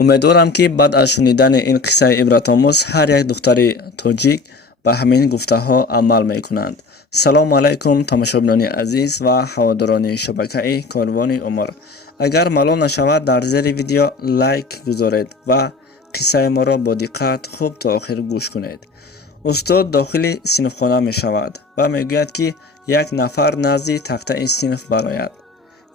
امیدوارم که بعد از شنیدن این قصه عبرت‌آموز هر یک دختر تاجیک به همین گفته ها عمل میکنند. سلام علیکم تماشاچیان عزیز و هواداران شبکه کاروان عمر. اگر معلوم نشود در زیر ویدیو لایک گذارید و قصه ما را با دقت خوب تا آخر گوش کنید. استاد داخل صنفخانه می شود و می گوید که یک نفر نزد تخته صنف براید.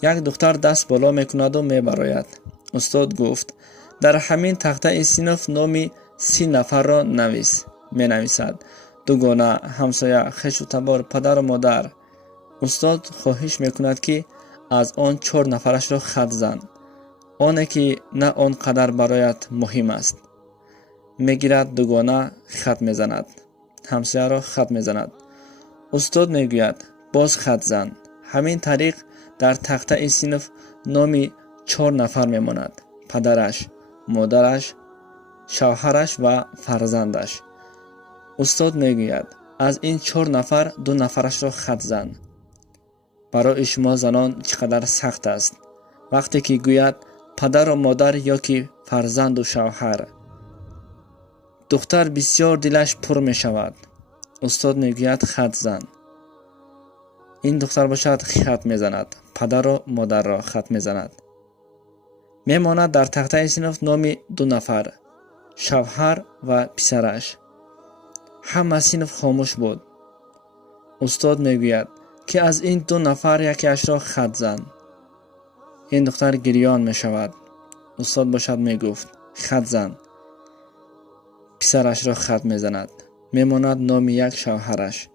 یک دختر دست بالا می کند و می براید. استاد گفت در همین تخته صنف نام 30 نفر را نویس. می نویسد دوگانه، همسایه، خویش و تبار، پدر و مادر. استاد خواهش می کند که از آن 4 نفرش را خط زن. آنه که نه آنقدر برایت مهم است. می گیرد دوگانه خط می زند. همسایه را خط می زند. استاد می گوید باز خط زن. همین طریق در تخته صنف نام 4 نفر می ماند. پدرش، مادرش، شوهرش و فرزندش. استاد می گوید از این 4 نفر 2 نفرش را خط زن. برای شما زنان چقدر سخت است وقتی که گوید پدر و مادر یا که فرزند و شوهر. دختر بسیار دلش پر می شود. استاد می گوید خط زن. این دختر باشد خط می زند. پدر و مادر را خط می زند. می ماند در تخته صنف نام 2 نفر، شوهر و پسرش. همه صنف خاموش بود. استاد می گوید که از این 2 نفر یکیش را خط زن. این دختر گریان می شود. استاد باشد می گفت خط زن. پسرش را خط می زند. می ماند نام یک شوهرش.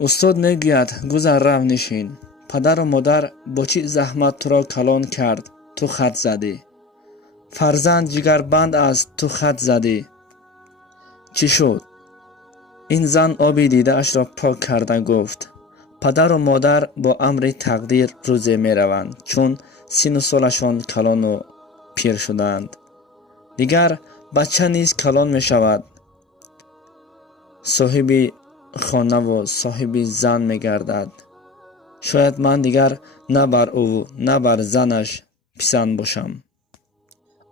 استاد می گوید گذر رو نشین. پدر و مادر با چه زحمت تو را کلان کرد تو خط زدی. فرزند جگر بند است تو خط زدی. چی شد؟ این زن آبی دیده اش را پاک کرده گفت پدر و مادر با امر تقدیر روزه می روند چون سن و سالشان کلان و پیر شدند. دیگر بچه نیز کلان می شود. صاحب خانه و صاحب زن می گردد. شاید من دیگر نه بر او نه بر زنش پسند باشم.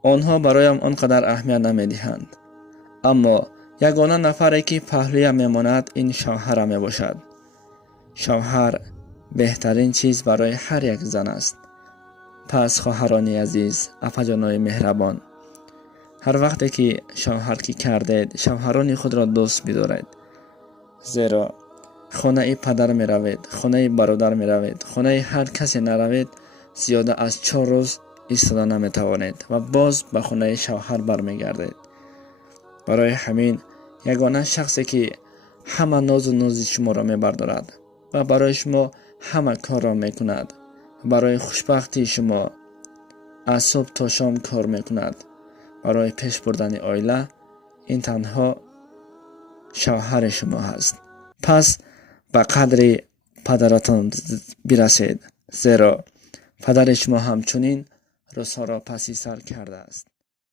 آنها برایم آنقدر اهمیت نمی دهند. اما یگانه نفری که پهلویم می ماند این شوهرم می باشد. شوهر بهترین چیز برای هر یک زن است. پس خواهران عزیز، افاجانای مهربان، هر وقتی که شوهر کی کردید شوهران خود را دوست بدارید. زیرا خانه پدر می روید، خانه برادر می روید، خانه هر کسی نروید زیاده از 4 روز ایستاده نمی توانید و باز به خانه شوهر برمی گردید. برای همین یگانه شخصی که همه ناز و نوز شما را می بردارد و برای شما همه کار را می کند، برای خوشبختی شما از صبح تا شام کار می کند، برای پیش بردن عائله، این تنها شوهر شما هست. پس به قدر پدرتان برسید، زیرا پدر شما همچنین روزها را پسی سر کرده است.